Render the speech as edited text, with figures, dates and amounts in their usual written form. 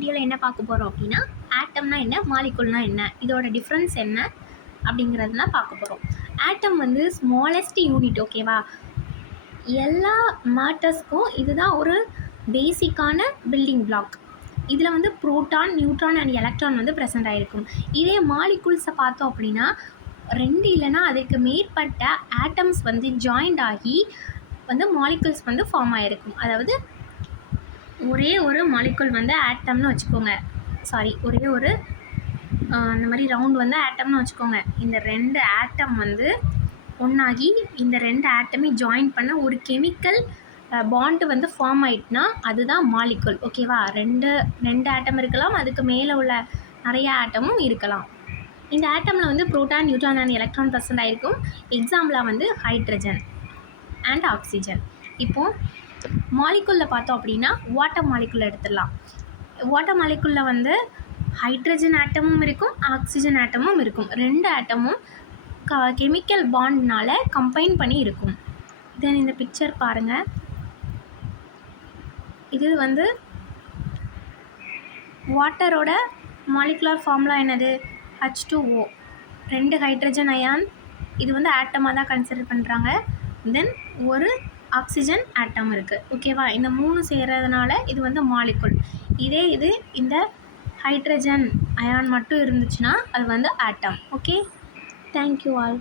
வீடியோவில் என்ன பார்க்க போகிறோம் அப்படின்னா, ஆட்டம்னா என்ன, மாலிகுல்னா என்ன, இதோட டிஃப்ரென்ஸ் என்ன அப்படிங்கிறதுலாம் பார்க்க போகிறோம். ஆட்டம் வந்து ஸ்மாலஸ்ட் யூனிட், ஓகேவா? எல்லா மேட்டர்ஸ்க்கும் இதுதான் ஒரு பேசிக்கான பில்டிங் பிளாக். இதில் வந்து புரோட்டான், நியூட்ரான் அண்ட் எலக்ட்ரான் வந்து ப்ரெசென்ட் ஆகிருக்கும். இதே மாலிகுல்ஸை பார்த்தோம் அப்படின்னா 2 இல்லைன்னா அதுக்கு மேற்பட்ட ஆட்டம்ஸ் வந்து ஜாயிண்ட் ஆகி வந்து மாலிகுல்ஸ் வந்து ஃபார்ம் ஆகிருக்கும். அதாவது ஒரே ஒரு மாலிகுல் வந்து ஆட்டம்னு வச்சுக்கோங்க, சாரி ஒரே ஒரு இந்த மாதிரி ரவுண்ட் வந்து ஆட்டம்னு வச்சுக்கோங்க. இந்த 2 ஆட்டம் வந்து ஒன்றாகி இந்த 2 ஆட்டமே ஜாயின் பண்ண ஒரு கெமிக்கல் பாண்டு வந்து ஃபார்ம் ஆகிட்டுனா அதுதான் மாலிகுல், ஓகேவா? ரெண்டு ஆட்டம் இருக்கலாம், அதுக்கு மேலே உள்ள நிறைய ஆட்டமும் இருக்கலாம். இந்த ஆட்டமில் வந்து proton, neutron and electron present ஆகிருக்கும். எக்ஸாம்பிளாக வந்து ஹைட்ரஜன் அண்ட் ஆக்சிஜன். இப்போது மாலிகுலில் பார்த்தோம் அப்படின்னா வாட்டர் மாலிகுல் எடுத்துடலாம். வாட்டர் மாலிகுலில் வந்து ஹைட்ரஜன் ஆட்டமும் இருக்கும், ஆக்சிஜன் ஆட்டமும் இருக்கும். 2 ஆட்டமும் கெமிக்கல் பாண்ட்னால் கம்பைன் பண்ணி இருக்கும். தென் இந்த பிக்சர் பாருங்கள். இது வந்து வாட்டரோட மாலிகுலர் ஃபார்முலா என்னது? H2O. 2 ஹைட்ரஜன் அயான், இது வந்து ஆட்டமாக தான் கன்சிடர் பண்ணுறாங்க. தென் ஒரு ஆக்சிஜன் ஆட்டம் இருக்குது, ஓகேவா? இந்த 3 சேர்றதுனால இது வந்து மாலிகுல். இதே இது இந்த ஹைட்ரஜன் அயான் மட்டும் இருந்துச்சுன்னா அது வந்து ஆட்டம். Okay, thank you all.